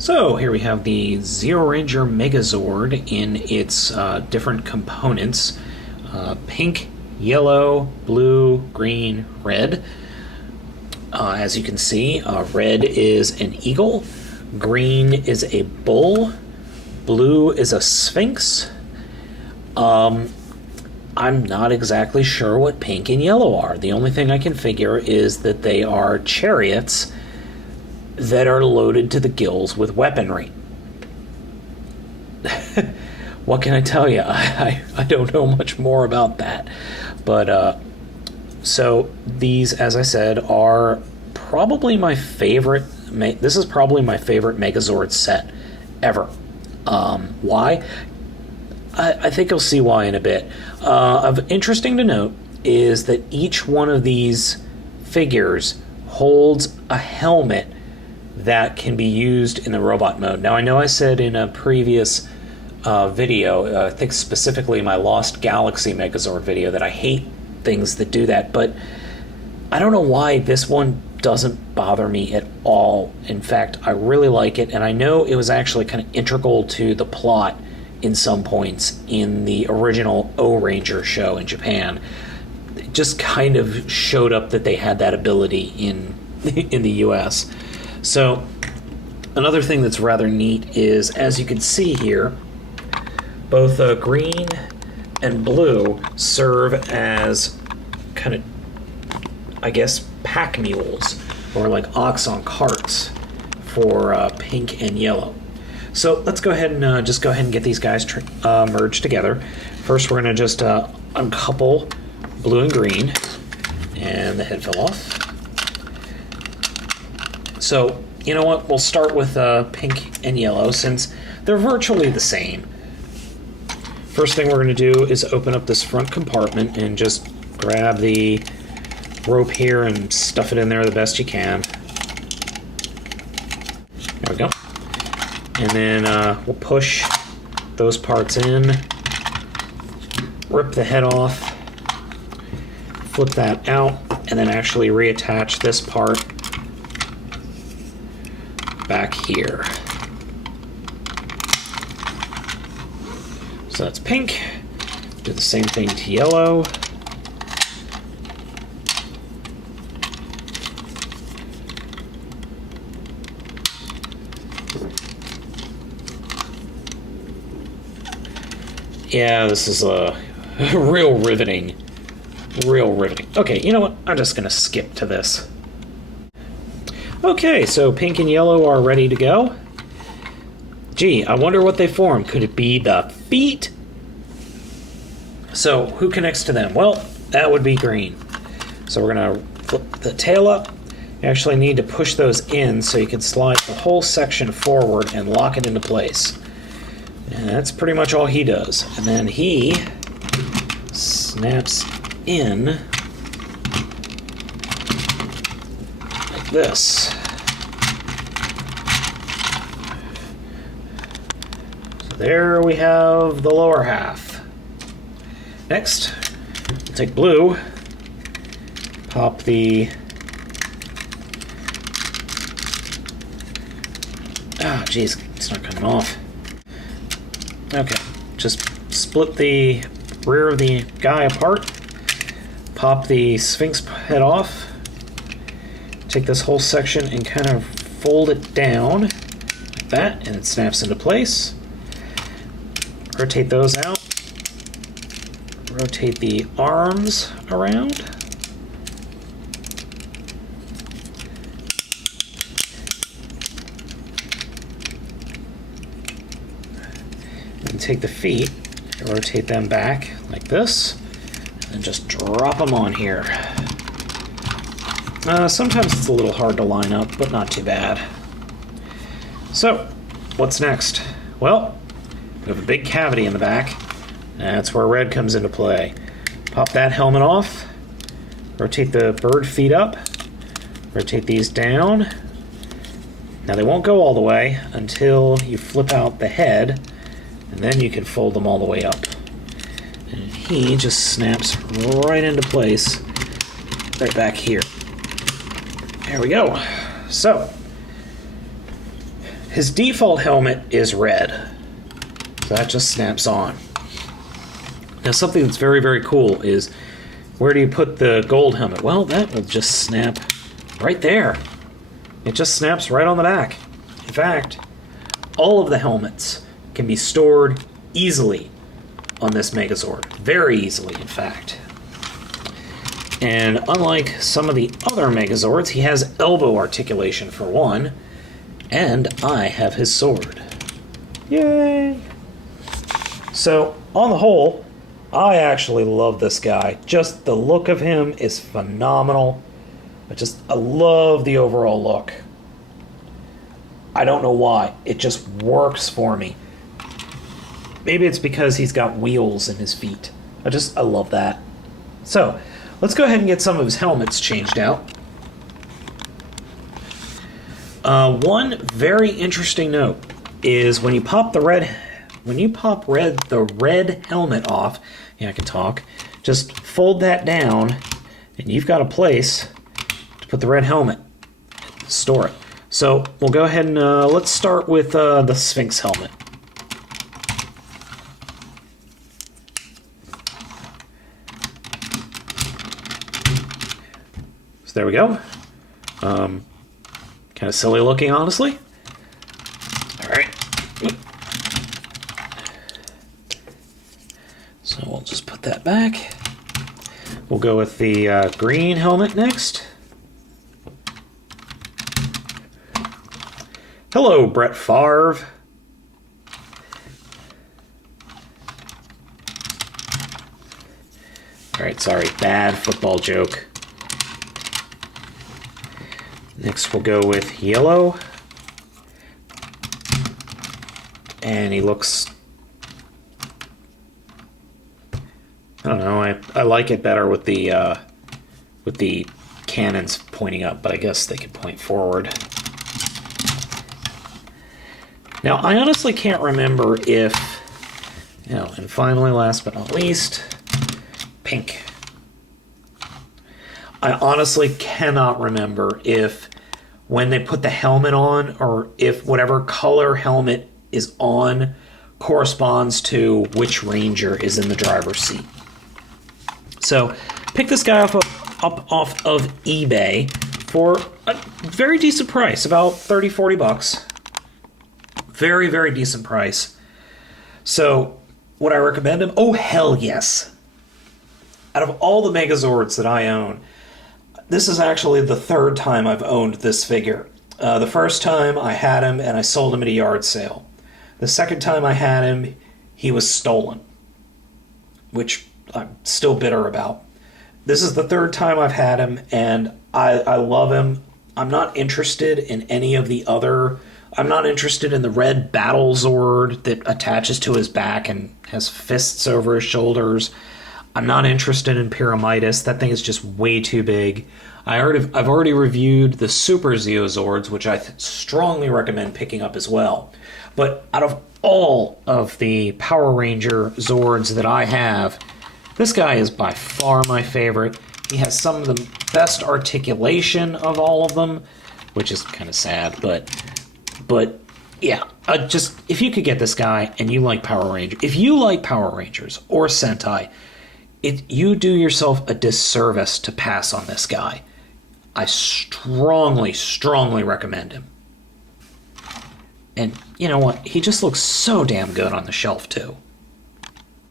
So here we have the Zeo Megazord in its different components. Pink, yellow, blue, green, red. As you can see, red is an eagle, green is a bull, blue is a sphinx. I'm not exactly sure what pink and yellow are. The only thing I can figure is that they are chariots that are loaded to the gills with weaponry. What can I tell you? I don't know much more about that. But, so these, as I said, are probably my favorite. This is probably my favorite Megazord set ever. Why? I think you'll see why in a bit. Interesting to note is that each one of these figures holds a helmet that can be used in the robot mode. Now, I know I said in a previous video, I think specifically my Lost Galaxy Megazord video, that I hate things that do that, but I don't know why this one doesn't bother me at all. In fact, I really like it, and I know it was actually kind of integral to the plot in some points in the original O-Ranger show in Japan. It just kind of showed up that they had that ability in the US. So another thing that's rather neat is, as you can see here, both green and blue serve as kind of, I guess, pack mules, or like ox on carts for pink and yellow. So let's go ahead and just go ahead and get these guys merged together. First, we're going to just uncouple blue and green, and the head fell off. So, you know what? We'll start with pink and yellow, since they're virtually the same. First thing we're going to do is open up this front compartment and just grab the rope here and stuff it in there the best you can. There we go. And then we'll push those parts in, rip the head off, flip that out, and then actually reattach this part back here. So that's pink. Do the same thing to yellow. Yeah, this is real riveting. Real riveting. Okay, you know what? I'm just going to skip to this. Okay, so pink and yellow are ready to go. Gee, I wonder what they form. Could it be the feet? So, who connects to them? Well, that would be green. So we're going to flip the tail up. You actually need to push those in so you can slide the whole section forward and lock it into place. And that's pretty much all he does. And then he snaps in like this. So there we have the lower half. Next, we'll take blue, pop the geez, it's not coming off. Okay, just split the rear of the guy apart, pop the Sphinx head off, take this whole section and kind of fold it down like that, and it snaps into place. Rotate those out, rotate the arms around, and take the feet, rotate them back like this, and just drop them on here. Sometimes it's a little hard to line up, but not too bad. So, what's next? Well, we have a big cavity in the back. That's where red comes into play. Pop that helmet off, rotate the bird feet up, rotate these down. Now they won't go all the way until you flip out the head, and then you can fold them all the way up. And he just snaps right into place right back here. There we go. So, his default helmet is red. So that just snaps on. Now something that's very, very cool is, where do you put the gold helmet? Well, that will just snap right there. It just snaps right on the back. In fact, all of the helmets can be stored easily on this Megazord. Very easily, in fact. And unlike some of the other Megazords, he has elbow articulation for one, and I have his sword. Yay! So, on the whole, I actually love this guy. Just the look of him is phenomenal. I love the overall look. I don't know why. It just works for me. Maybe it's because he's got wheels in his feet. I love that. So, let's go ahead and get some of his helmets changed out. One very interesting note is when you pop the red helmet off, yeah, I can talk, just fold that down and you've got a place to put the red helmet, store it. So we'll go ahead and let's start with the Sphinx helmet. So there we go. Kind of silly looking, honestly. All right. So we'll just put that back. We'll go with the green helmet next. Hello, Brett Favre. All right, sorry, bad football joke. Next we'll go with yellow. And he looks, I don't know, I like it better with the cannons pointing up, but I guess they could point forward. Now, I honestly can't remember if, and finally, last but not least, pink. I honestly cannot remember if when they put the helmet on, or if whatever color helmet is on corresponds to which ranger is in the driver's seat. So, pick this guy off of eBay for a very decent price, about 30, 40 bucks. Very, very decent price. So, would I recommend him? Oh, hell yes. Out of all the Megazords that I own, this is actually the third time I've owned this figure. The first time I had him and I sold him at a yard sale. The second time I had him, he was stolen, which I'm still bitter about. This is the third time I've had him, and I love him. I'm not interested in any of the other... I'm not interested in the red Battle Zord that attaches to his back and has fists over his shoulders. I'm not interested in Pyramidas. That thing is just way too big. I've already reviewed the Super Zeo Zords, which I strongly recommend picking up as well. But out of all of the Power Ranger Zords that I have, this guy is by far my favorite. He has some of the best articulation of all of them, which is kind of sad, but yeah, if you could get this guy and you like Power Rangers, if you like Power Rangers or Sentai, you do yourself a disservice to pass on this guy. I strongly, strongly recommend him. And you know what? He just looks so damn good on the shelf, too.